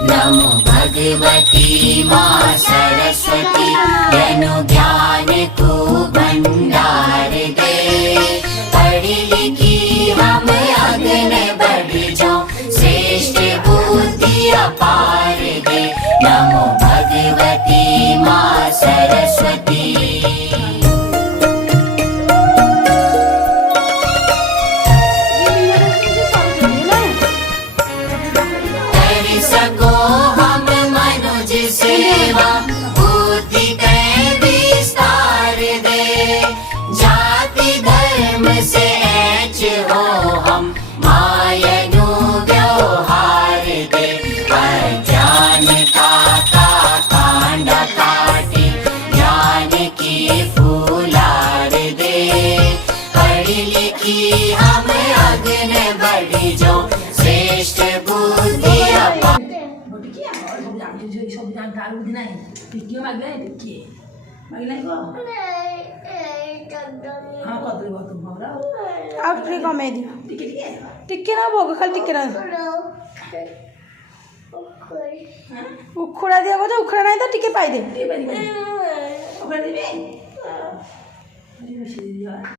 नमो भगवती माँ सरस्वती जनु ज्ञान को भंडार दे। पढ़ी लिखी हम अग्न बढ़ जाओ श्रेष्ठ बुद्धि अपार दे। नमो भगवती माँ सरस्वती। सको हम मनुज सेवा बुद्धि कै विस्तार दे। जाति धर्म से ऐच हो हम मायनु व्यवहार दे। अज्ञानता का कांड काटे ज्ञान की फूलार दे। पढ़ी लिखी हम अग्न बढ़ जाओ श्रेष्ठ बुद्धि कमे दियो टिके ना भोग खाली टिके ना उखुड़ा दिया बोझ उखुड़ा नहीं तो टिके पाई दे।